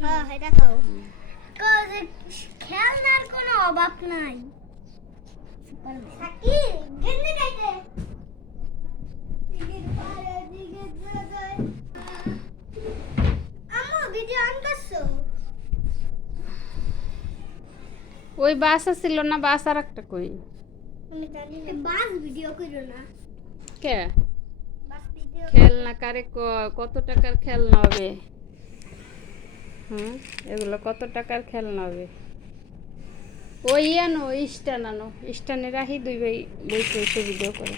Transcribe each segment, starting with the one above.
হ্যাঁ এটা খাও খেলনার কোনো অভাব নাই সাকি গেন্দি খাইতে আম্মু ভিডিও অন করছো ওই বাস ছিল না, বাস আর একটা কই আমি জানি না বাস ভিডিও কইরো না কে বাস ভিডিও খেলনা কারে কত টাকার খেলনা হবে? এগুলো কত টাকার খেলনা হবে? ওই আনো স্ট্যান্ড আনো, স্ট্যান্ডে রাখি দুই ভাই বসে বসে ভিডিও করে।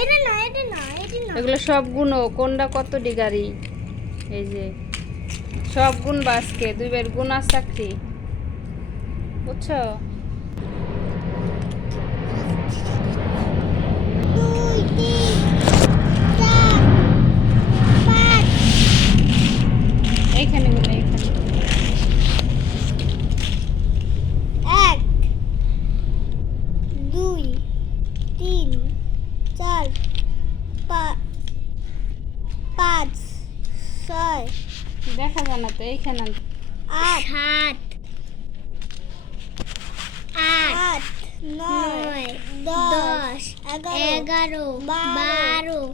এটা না এটা না এটা না এগুলো সব গুণও কোনটা কত ডিগারি, এই যে সব গুণ বাসকে দুই ভাইয়ের গুণা চাকরি, বুঝছো? 2 3 4 5 এইখানে গুলো এইখানে 1 2 3 4 5 6 দেখা যায় না তো, এইখানে 8 8 9 10 11 12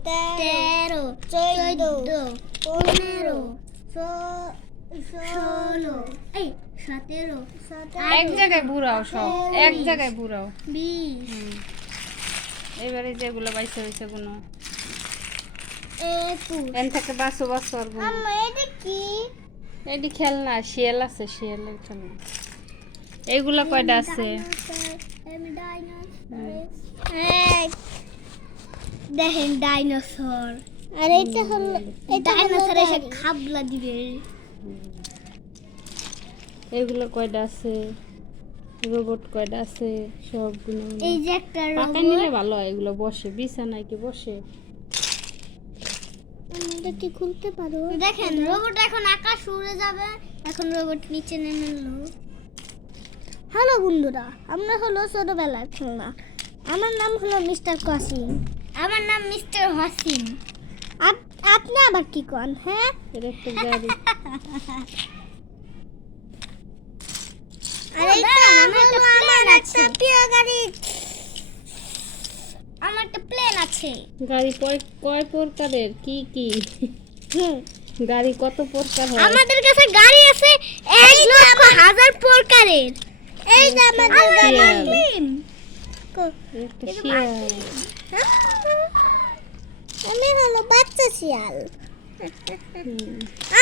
13 14 15 16 এই 17 এক জায়গায় বুড়াও, সব এক জায়গায় বুড়াও। 20 এবারে যেগুলো বাইসে হয়েছে গুলো 21 এন থেকে বাসো বাসো আর গুলো। আম্মা এটা কি এটি খেলনা, শিয়াল আছে, শিয়ালের খেলনা। এইগুলো কয়টা আছে? দেখেন ডাইনোসর আর এটা হলো এটা ডাইনোসর এসে খাবলা দিবে এইগুলো কয়টা আছে? রোবট কয়টা আছে? সবগুলো এই যে একটা পাকা নিলে ভালো হয়, এগুলো বসে বিছানায় কি বসে। এটা কি খুলতে পারো? দেখেন রোবট এখন আকাশ উড়ে যাবে, এখন রোবট নিচে নেমে এলো। হ্যালো বন্ধুরা, আমরা হলো ছোটবেলার খেলনা। আমার নাম হলো মিস্টার কাসিম। আমার নাম মিস্টার হাসিম। আপনি আবার কি কোন? হ্যাঁ এটা একটা গাড়ি। আরে এটা আমার একটা প্রিয় গাড়ি। আমার একটা প্লেন আছে। গাড়ি কয় প্রকারের, কি কি গাড়ি কত প্রকার হয়? আমাদের কাছে গাড়ি আছে 1,00,000 প্রকারের। এই যে আমাদের গাড়ি। একটা শিয়াল। আমি হলো বাচ্চা শিয়াল।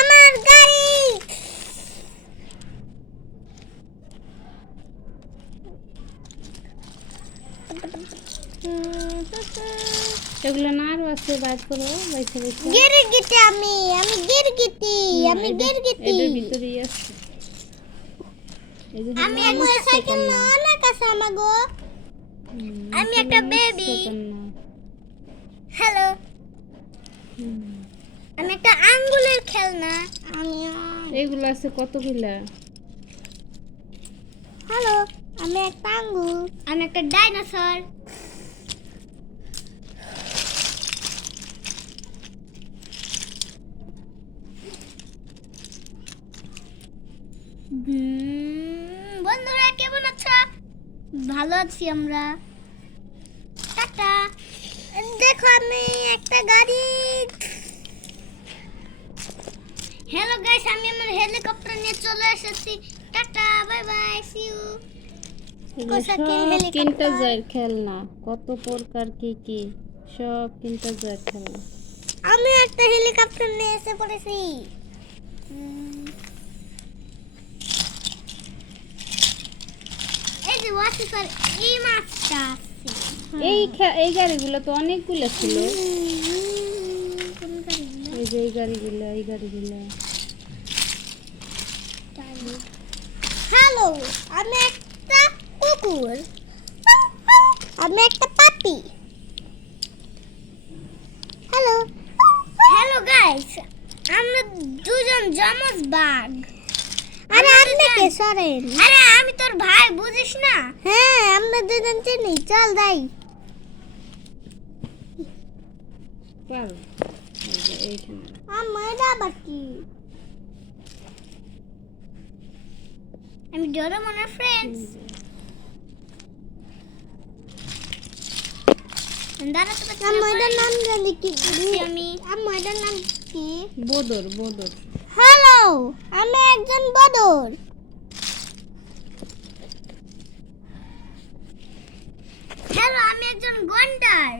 আমার গাড়ি। এগুলো না আরো আছে, বাদ করো বাইসে বাইসে। গিরগিটি আমি গিরগিটি আমি গিরগিটি। এটার ভিতরেই আছে। এই যে আমি একটা সাইকেল না অনেক আছে আমাগো। আমি একটা বেবি। হ্যালো। আমি একটা আঙ্গুলের খেলনা। এইগুলো আছে কতগুলা? হ্যালো, আমি একটা আঙ্গুল। আমি একটা ডাইনোসর। বন্ধুরা কেমন আছো? ভালো আছি আমরা। টাটা। দেখো আমি একটা গাড়ি। হ্যালো গাইস, আমি আমার হেলিকপ্টার নিয়ে চলে এসেছি। Tata, bye bye, see you. এগুলো সব কিনতে যায় খেলনা, কত প্রকার কি কি সব কিনতে যায় খেলনা। আমি একটা হেলিকপ্টার নিয়ে এসে পড়েছি। এই যে ওয়াসিফার এই মাছটা আছে। এই গাড়িগুলো তো অনেকগুলো ছিল। এই যে এই গাড়িগুলো হ্যালো, আমি একটা কুকুর। আমি একটা পাপি। হ্যালো হ্যালো গাইস, আমরা দুজন যমজ বাঘ। আরে আপনি কে সরেন? আরে আমি তোর ভাই, বুঝিস না? হ্যাঁ আমরা দুজন চিনি, চল যাই। পারো। এই যে এইখানে। আম্মা এটা আবার কি? আমি ডোরেমনের ফ্রেন্ডস। দাঁড়া তো আম্মা এটার নাম জানি কি? আম্মা এটার নাম কি? বদর বদর। হ্যালো, আমি একজন বদর। হ্যালো, আমি একজন গন্ডার।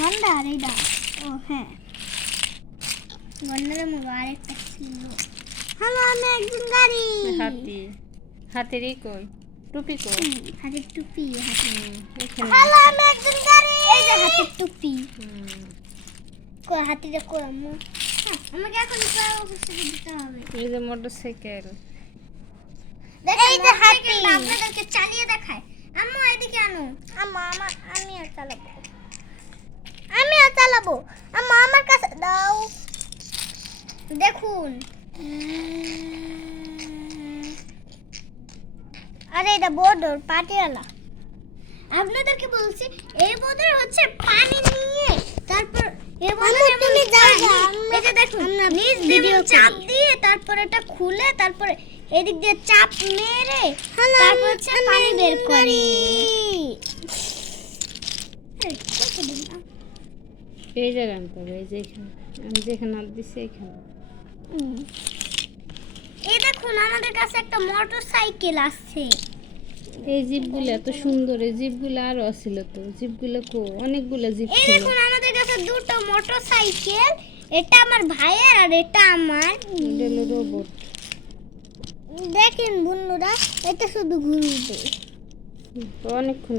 গন্ডার এটা? ও হ্যাঁ, গন্ডারের মতো আরেকটা ছিল। হ্যালো, আমি একজন গাড়ি। হাতি। হাতিরই কই? টুপি কই? হাতের টুপি। এখানে। হ্যালো, আমি একজন গাড়ি। এই যে হাতের টুপি। কই হাতিটা কই আম্মু? হ্যাঁ, আমাকে এখন অবস্থা দিতে হবে। এই যে মোটরসাইকেল। এই যে হাতি আপনাদেরকে চালিয়ে দেখায়। আম্মু এদিকে আনো। আম্মু আমিও চালাবো। আম্মু আমার কাছে দাও। দেখুন। আরে এটা বদর পাটিয়ালা। আপনাদেরকে বলছি এই বদর হচ্ছে পানি নিয়ে তারপর এই বদর তুমি যাও এই যে দেখুন নিজ ভিডিও চাপ দিয়ে তারপর এটা খুলে তারপর এদিক দিয়ে চাপ মেরে তারপর হচ্ছে পানি বের করে। এই জায়গা আনতে হবে, এই যে এখানে। আমি যেখানে হাত দিচ্ছি এখানে। এই দেখুন আমাদের কাছে একটা মোটরসাইকেল আছে। এই জিপগুলো এত সুন্দর, এই জিপগুলো আরো ছিল তো। জিপগুলো কো অনেকগুলো জিপ এই ছিল। দেখুন আমাদের কাছে দুটো মোটরসাইকেল, এটা আমার ভাইয়ের আর এটা আমার। এটা হলো রোবট। দেখেন বন্ধুরা, এটা শুধু ঘুরবে। অনেকক্ষণ